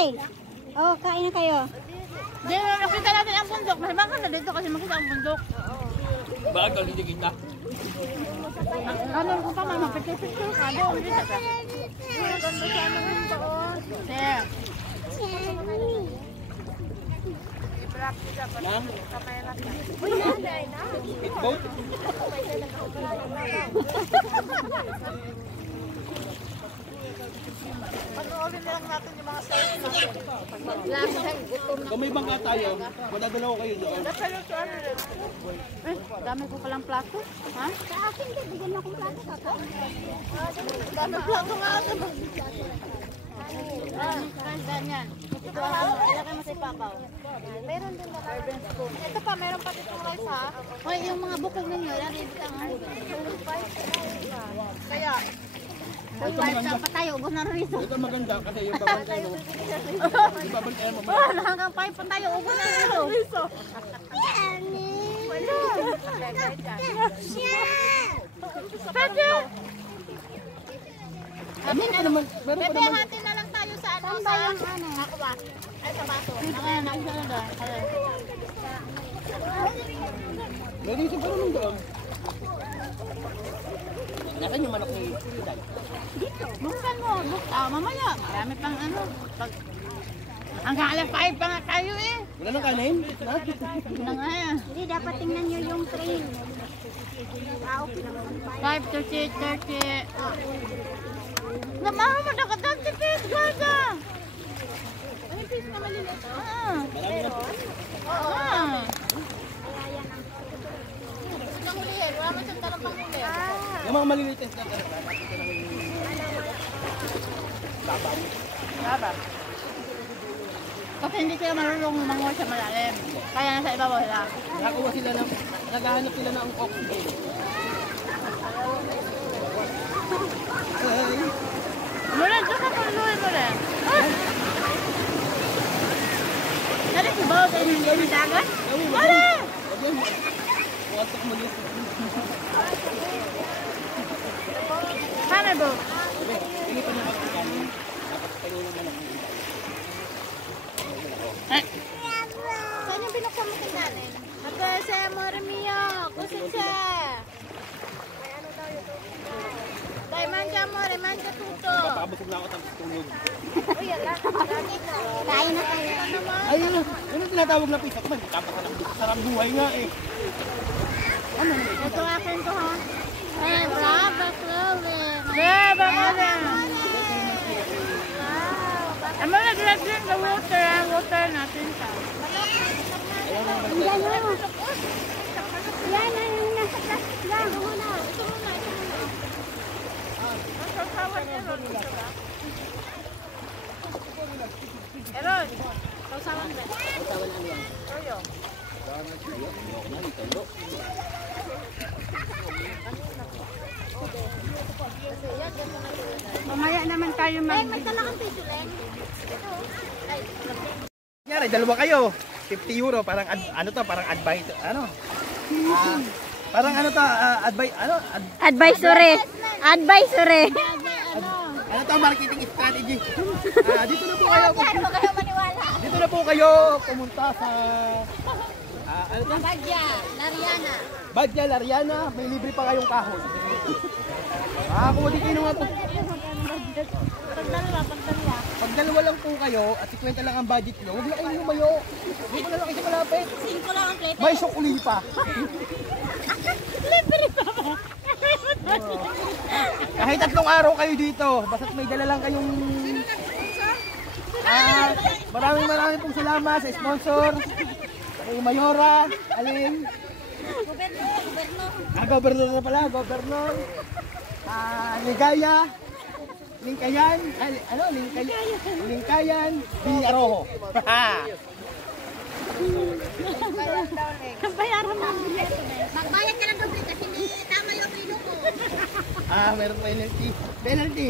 Tay! Oh, kain na kayo. Hindi, nakita natin ang bundok. Mas baka na dito kasi makita ang bundok. Bakit kalau hindi kita? Ano ko pa mama, picture-picture ka. Doon, dito ka. Ganda siya naman doon. There. Na? Uy, nanay na. Speedboat? Panoorin na lang natin yung mga selfie natin. Kung may bangka tayo, madadala ko kayo doon. Eh, dami ko palang plato. Ha? Sa akin, bigyan mo akong plato kakain. Dami plato nga ako. Ganyan. Ito, ilagay mo sa ipapaw. Meron din na urban spoon. Ito pa, meron pa dito rice ha. Hoy, yung mga bukog ninyo, yan, dito ang kaya, Uy, wipe pa tayo. Ubos na rin ito. Ito maganda kasi yung babantay mo. Yung babantay mo. hanggang 5 pa tayo. Ubos na rin ito. Pwede. Meron pa naman. Meron pa Bebe, naman. hati na lang tayo sa ano, sa aqua. Ay, sa baso. Ayan, ang isa na doon. May reason pa naman doon. Nasaan yung manok ni Day? Buksan mo. Mamaya. Marami pang ano. Hanggang alam 5 pa nga tayo eh. Wala nang kanin? Na? Wala nga yan. Hindi, dapat tingnan nyo yung train. 5, 30. Namaha mo na ka 30 piece, gaga. Ano piece na maliliit? Marami na. Oo. Ito hulihin. Wala mo siyang dalang panghuli. Yung mga maliliit na Laban. Kasi hindi sila marunong manguha sa malalim. Kaya nasa ibabaw sila. nakakuha sila ng, naghahanap sila ng oxygen. Ay. Mula, doon ka paluhin mo rin. Nari si Bao tayo ng gawin dagat? Nari! Ayan. Wasak mo dito. Sana Bao? Hindi pa nakapagkanin. Dapat kayo naman ako. Saan yung binuksan mo kay nanin? Nagkasa mo Remiyo. Kusin siya. Dahil manja mo, manja tuto. Napakabusog na ako tapos tulog. Uy, ala. Kain na kayo. Ayun, yun ang tinatawag na pisak man. Sarap buhay nga eh. Ano? Ito akin to ha. Eh, brava, Chloe. Brava, mother. Ang mga nag-drink the water, water natin siya. Yan o. Yan na yung nasa plastic lang. Ito muna. Ang sasawan niya, Ron. Eron, sausawan ba? Sausawan ano yan? Toyo. Mamaya naman tayo mag... Magdala kang piso, Len. Nangyari, dalawa kayo. 50 euro, parang ano to, parang advice, ano? Parang ano to, Advisory. Advisory. ano to, marketing strategy. Dito na po kayo. Ano kayo maniwala? Dito na po kayo pumunta sa ano to? Badya, Lariana. Badya, Lariana, may libre pa kayong kahon. Kung kayo nga po. Pagdala. Pag dalawa lang po kayo at 50 lang ang budget nyo, huwag na kayong lumayo. Hindi pa na lang kayo malapit. 5 lang ang plate. May sukli pa. Libre pa ba? Kahit 3 araw kayo dito, basta't may dala lang kayong... maraming pong salamat sa sponsor. Kay Mayora, Aling. Gobernador na pala, Gobernador. Ligaya. Lingkayan. Ano? Lingkayan. Arojo. Bayaran mo. Magbayad ka ng doble kasi hindi tama yung pino ko. Meron penalty. Penalty.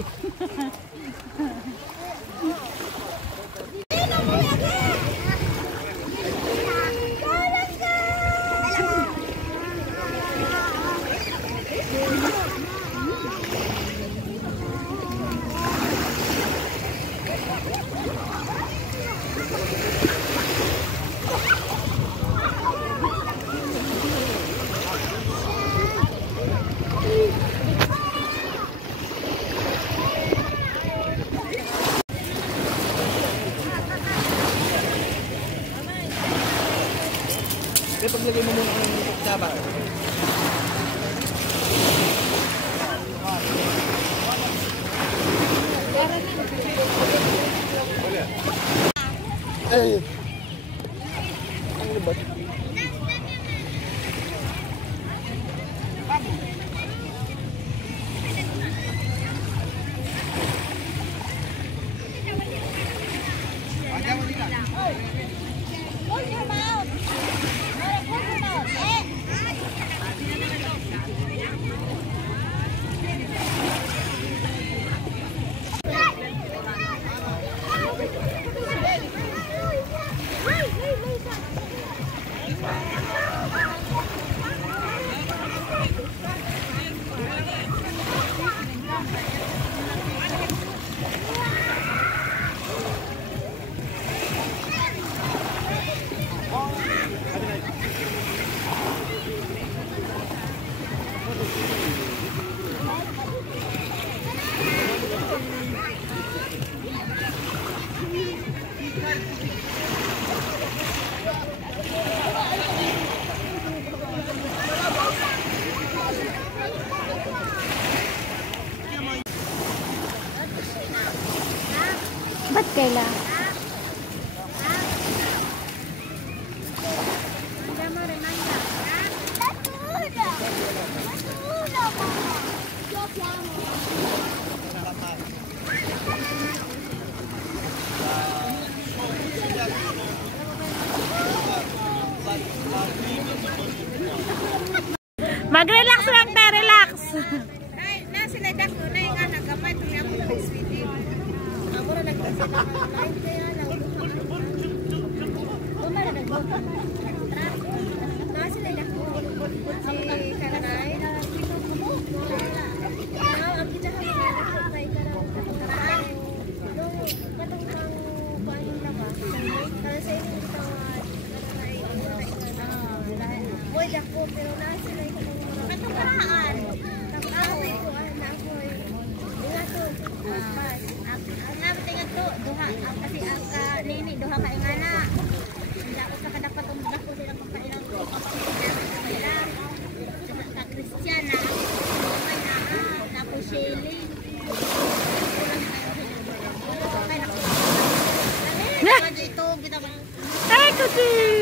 Kaya paglagay mo muna ng sabak. Ay. Ang lubat. Close your mouth. Mara, close your mouth. Ba't kailangan? Mag-relax lang tayo, relax. Ay, na sila dako na yung anak kamay pag ako sa sweetie. Ako na nagkasila ka na ay kaya na. Umara nagbuka. Na sila dako. Si Karay. Ang kita ka magkakay ka na karay. Nung katong kang kuanin na ba? Para sa inyo itong Boy, dako, pero na sila yung katong karaan. Nag-away ko, anak ko. Ila to. Ang naman tingin to, duha. Kasi ang nini, duha ka ingana. Hindi ako sa kadapat ang dako silang kapailang ko. Kapailang. Sa Kristiyana. Tapos Shelly. Ito, kita ba? Ay, kasi!